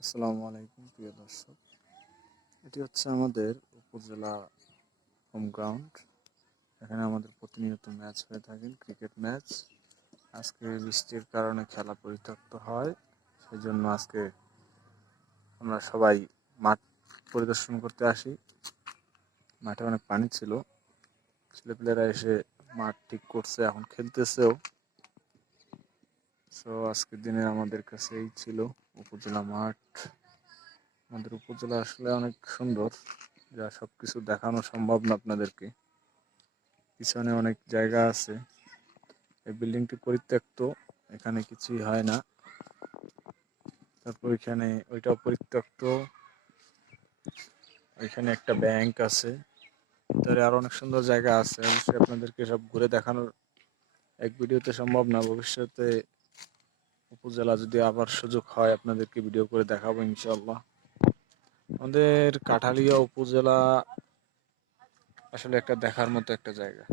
আসসালামু আলাইকুম, প্রিয় দর্শক। এটি হচ্ছে আমাদের উপজেলা হোম গ্রাউন্ড এখানে আমাদের প্রতিনিয়ত ম্যাচ হয়ে থাকেন ক্রিকেট ম্যাচ। আজকে বৃষ্টির কারণে খেলা পরিত্যক্ত হয় সেই জন্য আজকে আমরা সবাই মাঠ পরিদর্শন করতে আসি। মাঠে অনেক পানি ছিল। ছেলেপেলেরা এসে মাঠ ঠিক করছে, এখন খেলতেছেও। সো আজকের দিনে আমাদের কাছে এই ছিল উপজেলা মাঠ। আমাদের উপজেলা আসলে অনেক সুন্দর, যা সব কিছু দেখানো সম্ভব না আপনাদেরকে। পিছনে অনেক জায়গা আছে। এই বিল্ডিংটি পরিত্যক্ত, এখানে কিছুই হয় না। তারপর এখানে ওইটাও পরিত্যক্ত। ওইখানে একটা ব্যাংক আছে। ভিতরে আরও অনেক সুন্দর জায়গা আছে। অবশ্যই আপনাদেরকে সব ঘুরে দেখানোর এক ভিডিওতে সম্ভব না। ভবিষ্যতে উপজেলা যদি আবার সুযোগ হয়, আপনাদেরকে ভিডিও করে দেখাবো ইনশাল্লাহ আমাদের কাঠালিয়া উপজেলা আসলে একটা দেখার মতো একটা জায়গা।